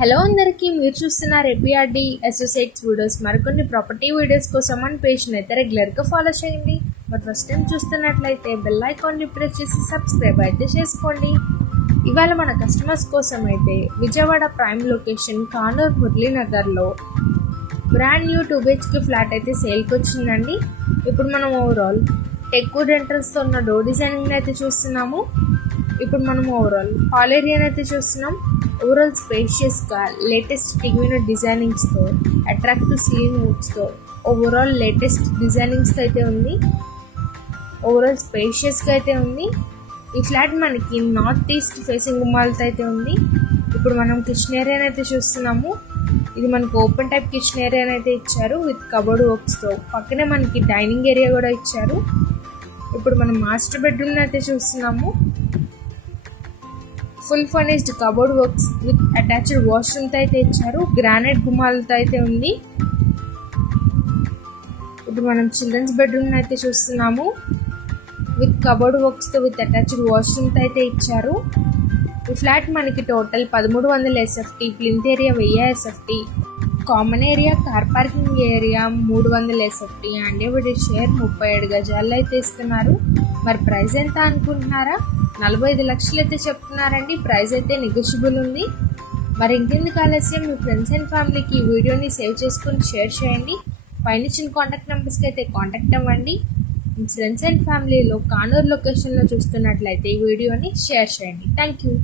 Hello అందరికీ, మీరు చూస్తున్నారు ఏపీఆర్డి అసోసియేట్స్ వీడియోస్. మరికొన్ని ప్రాపర్టీ వీడియోస్ కోసం మన పేజ్ని అయితే రెగ్యులర్గా ఫాలో చేయండి. మరి ఫస్ట్ టైం చూస్తున్నట్లయితే బెల్ ఐకాన్ని ప్రెస్ చేసి సబ్స్క్రైబ్ అయితే చేసుకోండి. ఇవాళ మన కస్టమర్స్ కోసం అయితే విజయవాడ ప్రైమ్ లొకేషన్ కానూర్ మురళీనగర్లో బ్రాండ్ న్యూ 2 BHK ఫ్లాట్ అయితే సేల్కి వచ్చిందండి. ఇప్పుడు మనం ఓవరాల్ టెక్ వుడ్ ఎంట్రన్స్తో ఉన్న డోర్ డిజైనింగ్ అయితే చూస్తున్నాము. ఇప్పుడు మనం ఓవరాల్ హాల్ ఏరియాని అయితే చూస్తున్నాం. ఓవరాల్ స్పేషియస్గా లేటెస్ట్ టిగ్వినో డిజైనింగ్స్తో, అట్రాక్టివ్ సీలింగ్ వుడ్స్తో, ఓవరాల్ లేటెస్ట్ డిజైనింగ్స్తో అయితే ఉంది. ఓవరాల్ స్పేషియస్గా అయితే ఉంది. ఈ ఫ్లాట్ మనకి నార్త్ ఈస్ట్ ఫేసింగ్ గుమ్మాలతో అయితే ఉంది. ఇప్పుడు మనం కిచెన్ ఏరియాని అయితే చూస్తున్నాము. ఇది మనకు ఓపెన్ టైప్ కిచెన్ ఏరియాని అయితే ఇచ్చారు విత్ కబోర్డ్ వర్క్స్తో. పక్కనే మనకి డైనింగ్ ఏరియా కూడా ఇచ్చారు. ఇప్పుడు మనం మాస్టర్ బెడ్రూమ్ని అయితే చూస్తున్నాము. Full furnished cupboard works with attached వాష్రూమ్తో అయితే ఇచ్చారు. గ్రానైట్ గుమ్మాలతో అయితే ఉంది. ఇప్పుడు మనం చిల్డ్రన్స్ బెడ్రూమ్ని అయితే చూస్తున్నాము. విత్ కబోర్డ్ వర్క్స్తో విత్ అటాచ్డ్ వాష్రూమ్తో అయితే ఇచ్చారు. ఈ ఫ్లాట్ మనకి total 1300 SFT, plinth area 1000 SFT, common area car parking area 300 SFT, undivided share 37 గజాల్లో అయితే ఇస్తున్నారు. మరి ప్రైస్ ఎంత అనుకుంటున్నారా? 45 లక్షలు అయితే చెప్తున్నారండి. ప్రైస్ అయితే నెగోషియబుల్ ఉంది. మరి ఇంకెందుకు ఆలస్యం, మీ ఫ్రెండ్స్ అండ్ ఫ్యామిలీకి ఈ వీడియోని సేవ్ చేసుకొని షేర్ చేయండి. పైన ఇచ్చిన కాంటాక్ట్ నెంబర్స్కి అయితే కాంటాక్ట్ అవ్వండి. మీ ఫ్రెండ్స్ అండ్ ఫ్యామిలీలో కానూర్ లొకేషన్లో చూస్తున్నట్లయితే ఈ వీడియోని షేర్ చేయండి. Thank you.